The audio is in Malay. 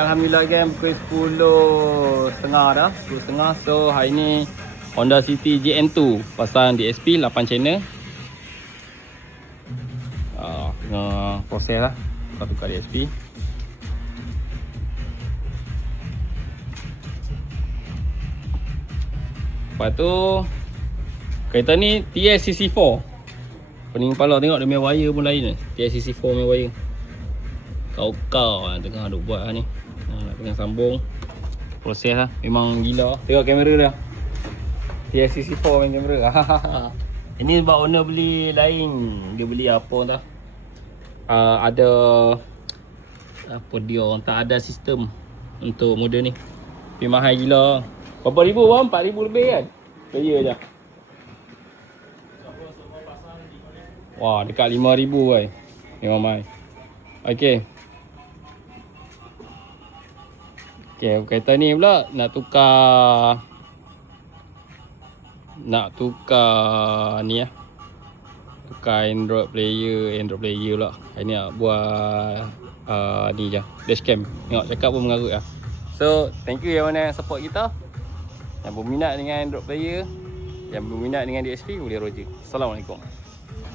Alhamdulillah game pukul 10.30 dah. 10.30. So hari ni Honda City JN2 pasang DSP 8 channel. Kena proses lah tukar DSP. Lepas tu kereta ni TSCC4. Pening kepala tengok dia punya wire pun lain. TSCC4 punya wire. Kau tengah duk buat lah ni. Nak tengah sambung. Proses lah. Memang gila. Tengok kamera dia. TSCC4 main kamera. Ini sebab owner beli lain. Dia beli apa entah. Ada apa dia orang tak ada sistem untuk model ni. Tapi mahal gila. Berapa ribu bang? 4,000 lebih kan? Player je. Wah, dekat 5,000 kan. Memang mahal. Okey. Okey, kereta ni pula nak tukar ni lah. Tukar Android player pula. Hari ni nak buat ni je, dashcam. Tengok cakap pun mengarut lah. So, thank you yang mana yang support kita. Yang berminat dengan Android player, yang berminat dengan DSP, boleh roger. Assalamualaikum.